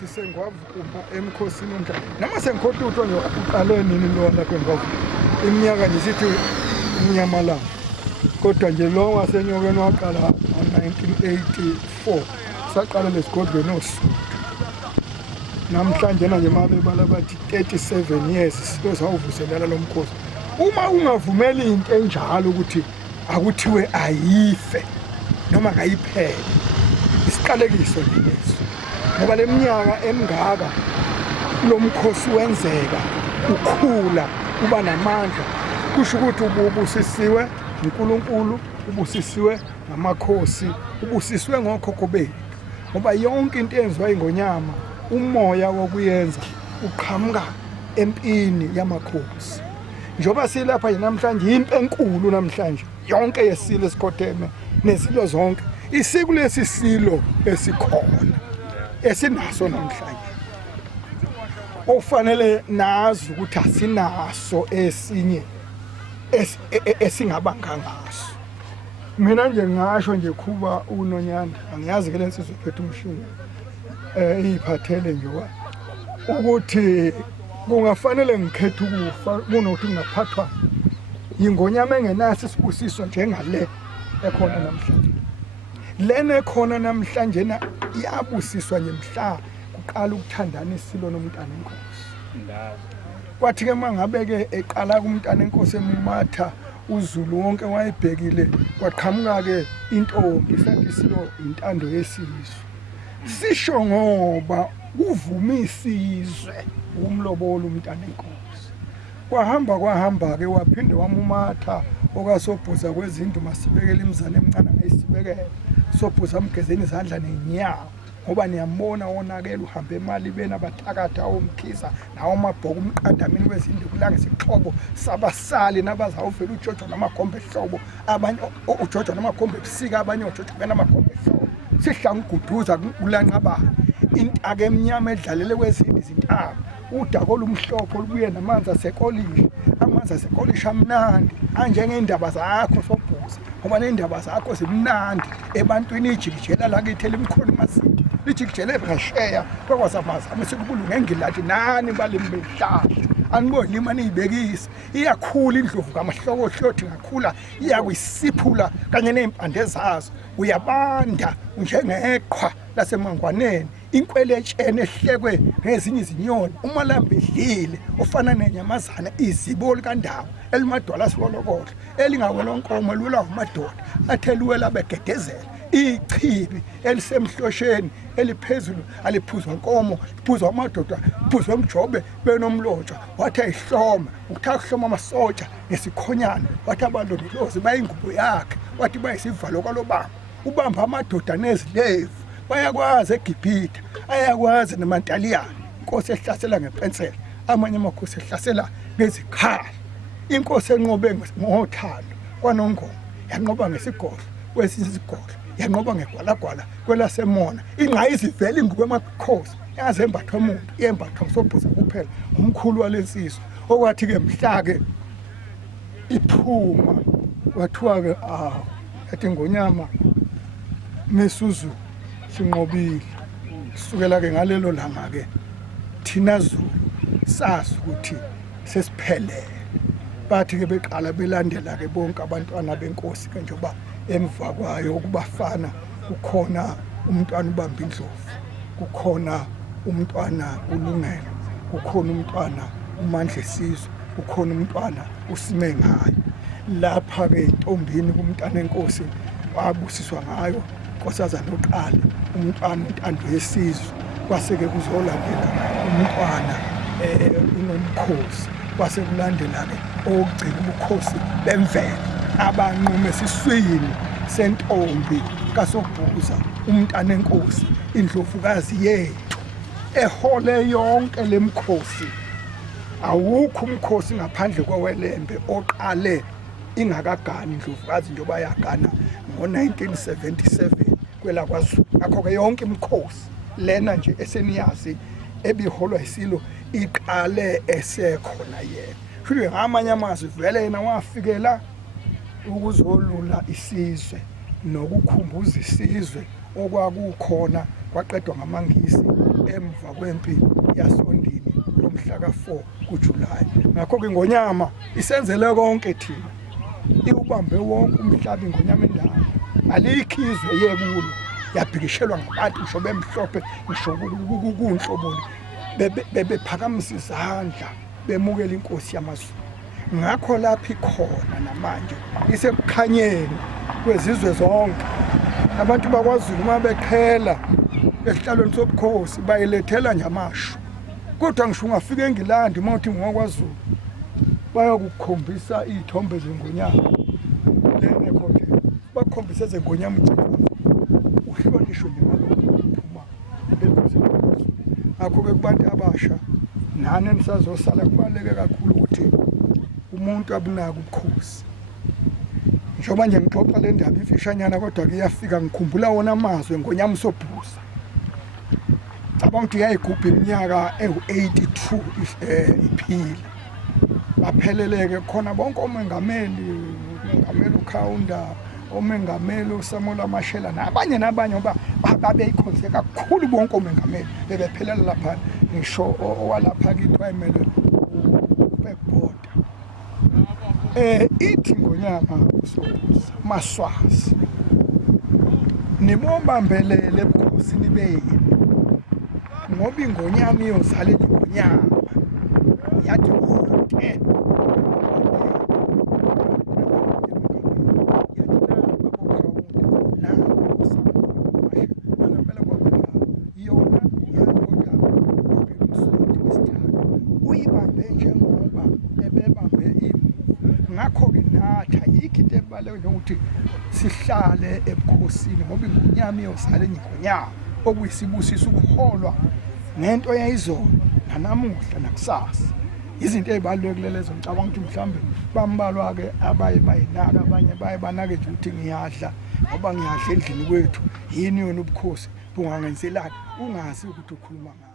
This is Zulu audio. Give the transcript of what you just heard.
sisengwavuma emkhosini omdala noma sengikhohlutho nje uqale nini lo lapha engwavu iminyaka nje sithi uNyamalanga kodwa nje lo wasenyokeni waqala ngo-1984 saqala lesigodlweni oSuthu namhlanje nje mabebala bathi 37 years sizawuvuselela lo mkhosi uma ungavumeli into enjalo ukuthi akuthiwe ayife noma kayiphele isiqalekiso leso ngoba leminyaka emingaka lo mkhosi wenzeka ukhula uba namandla kusho ukuthi ubusisiwe uNkulunkulu ubusisiwe ngamakhosi ubusisiwe ngokhokho bethu ngoba yonke into eyenziwa iNgwenyama umoya wokuyenza uqhamuka empini yamakhosi njoba silapha namhlanje impi enkulu namhlanje yonke yesilo esikhotheme nezilo zonke isiko lesisilo esikhona esinaso namhlanje ofanele nazi ukuthi asinaso esinye esingabanga ngaso mina nje ngasho nje kuba uNonyanda angiyazi ke lensizwe phethe umshini iphathele nje ukuthi kungafanele ngikhethe ukufa kunokuthi ngaphathwa iNgwenyama engenaso isibusiso njengale ekhona namhlanje lena ekhona namhlanje na iyabusiswa nje mhla kuqala ukuthandana isilo nomntana enkosi kwathi ke mangabe ke eqala kumntana enkosi emumatha uZulu wonke wayebhekile kwaqhamuka ke intombi sathi silo intando yesizwe sisho ngoba uvuma isizwe umlobolo umntana enkosi kwahamba ke waphinde wamumatha okaSobhuza kwezinto masibekele imizane emncane ngayisibekele Sobhuza amgezeni izandla nenyawo ngoba niyambona wonakela uhamba emali bena bathakatha omkhiza nawo mabhoko umqandamini wezinto kulanga isixhobo sabasali nabazawuvela uJojo namakhombe ehlobo abanye uJojo namakhombe ebusika abanye uJojo benamakhombe ehlobo sihlanguduza kulanqabana intake emnyama edlalele kwezinto izintaba udako lumhlophe olubuye namanzi asekolisha amanzi asekolisha amnandi anjengeindaba zakho Sobhuza ngoba neindaba zakho zimnandi ebantwini ijikijela lakithi elimkhona masindi lijikijele eBrasheya kwakwazamazama sikubulunga engilati nani balimbehlahla aniboni imani ibekisa iyakhula indlovu kamahloko hlothi ngakhula iyakuyisiphula kanye nempande zazo uyabanda njengeqhwa lasemangwaneni inkweletshene ehlekwe ngezinye izinyoni umalambe edlile ofana nenyamazana iziboli kandawo elimadwala sibolokolo elingawelonkomo elula umadoda atheluwela begedezela ichibi elisemhlosheni eliphezulu aliphuzwa inkomo liphuzwa amadoda liphuzwa umjobe benomlotshwa wathi ayihloma ukuthatha kuhloma amasotsha ngesikhonyana wathi abalondolozi bayingubo yakhe wathi bayisivalo kwalobamba ubamba amadoda nezilevu bayakwazi eGibhithe ayakwazi nemantaliyani inkosi ehlasela ngepensela amanye amakhosi ehlasela ngezikhala inkosi enqobe ngothando kwanongoma yanqoba ngesigodlo kwesinye isigodi yanqoba ngegwalagwala kwelasemona ingqayizi vele ingubo emakhosi yazembathwa umuntu yembathwa Sobhuza kuphela umkhulu walensizwe okwathi ke mhlake iphuma wathiwa ke yathi Ngwenyama mesuzu sinqobile sukela ke ngalelo langa ke thina Zulu sazi ukuthi sesiphelele bathi ke beqala belandela ke bonke abantwana benkosi ke njengoba emva kwayo ukubafana kukhona umntwana ubamba indlovu kukhona umntwana ulungelo kukhona umntwana umandla esizwe kukhona umntwana usime ngayo lapha ke intombini kumntana enkosi wabusiswa ngayo nkosazana oqala umntwana intando yesizwe kwaseke kuzolandela umntwana unomkhosi kwase kulandela ke okugcina ubukhosi bemvelo abanqume esiswini sentombi kaSobhuza umntana enkosi indlovukazi yethu ehole yonke lemkhosi awukho umkhosi ngaphandle kwawelembe oqale ingakagani indlovukazi njengoba yagana ngo-1977 kwela kwaZulu akho ke yonke imikhosi lena nje eseniyazi ebiholwa isilo iqale esekhona yena futhi ngamanye amazwi vele yena wafikela ukuzolula isizwe nokukhumbuza isizwe okwakukhona kwaqedwa ngamaNgisi emva kwempi yaSondini lomhla ka4 kuJulayi. Ngakho-ke iNgwenyama isenzele konke thina, iwubambe wonke umhlaba iNgwenyama indala, alikhizwe yekulo, yabhikishelwa ngabantu ngisho bemhlophe ngisho kunhloboni, bephakamisa izandla bemukela inkosi yamaZulu. Ngakho lapha ikhona namanje isebukhanyeni kwezizwe zonke. Abantu bakwaZulu uma beqhela esihlalweni sobukhosi bayilethela nje amasho, kodwa ngisho ungafika eNgilandi uma uthi ngokwaZulu bayakukhombisa izithombe zeNgwenyama lene khothe, bakhombisa zeNgwenyama uhlonishwe njengoba bekhosi. Ngakho-ke kubantu abasha nani enisazosala kubaluleke kakhulu ukuthi umuntu abunaka ubukhosi. Njengoba nje ngixoxa le ndaba ifishanyana, kodwa kuyafika ngikhumbula wona amazwi eNgwenyama Sobhuza. Abantu yayigubha iminyaka ewu-82 iphila. Bapheleleke khona bonke omengameli, umengameli uKhawunda, omengameli uSamuel Mashela nabanye ngoba babeyikhonze kakhulu bonke omengameli bebephelela lapha. Ngisho owalapha kithi wayemele ubhekbhoda. Ithi iNgwenyama uSobhuza Maswazi nibobambelele ebukhosini benu, ngoba iNgwenyama iyozala iNgwenyama yathi konke uyibambe njengoba ebebambe ngakho-ke nathi ayikho into ebalulekile ukuthi sihlale ebukhosini, ngoba iNgwenyama iyozala iNgwenyama okuyisibusiso ukuholwa ngento yayizona nanamuhla nakusasa. Izinto ezibalulekile lezo. Ngicabanga ukuthi mhlawumbe bambalwa-ke abaye bayinaka, abanye baye banake nje ukuthi ngiyadla ngoba ngiyadla endlini kwethu. Yini yona ubukhosi bungangenzelani ungazi ukuthi ukhuluma ngani.